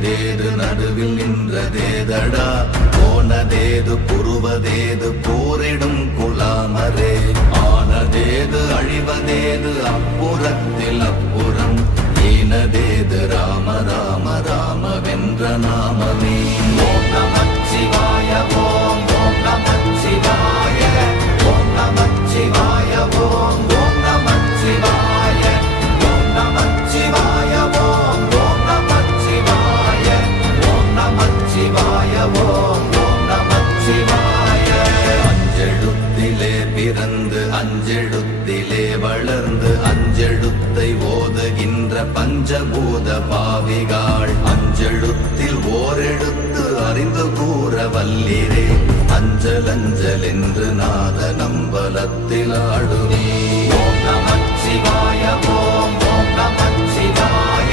நின்றதேது நடுவில் நின்றதேதடா போனதேது புருவதேது போரிடும் குலாமரே ஆனதேது அழிவதேது அப்புறத்தில் அப்புறம் ஈனதேது ராம ராம ராம வென்ற நாமமே ஓம் நமச்சிவாய ஓம் ஓம் நமச்சிவாய ஓம் நமச்சிவாய ஓம் ஓம் நமச்சிவாய ஓம் நமச்சிவாய ஓம் ஓம் நமச்சிவாய ஓம் நமச்சிவாய ஓம் ஓம் நமச்சிவாய அஞ்செழுத்திலே பிறந்து அஞ்செழுத்திலே வளர்ந்து அஞ்செழுத்தை ஓதுகின்ற பஞ்சபூத பாவிகாள் அஞ்செழுத்தில் ஓரெழுத்து அறிந்து கூற வல்லிரே அஞ்சல் அஞ்சல் என்று நாத நம்பலத்தில் ஆடுவே ஓம் நமச்சிவாய ஓம் ஓம் நமச்சிவாய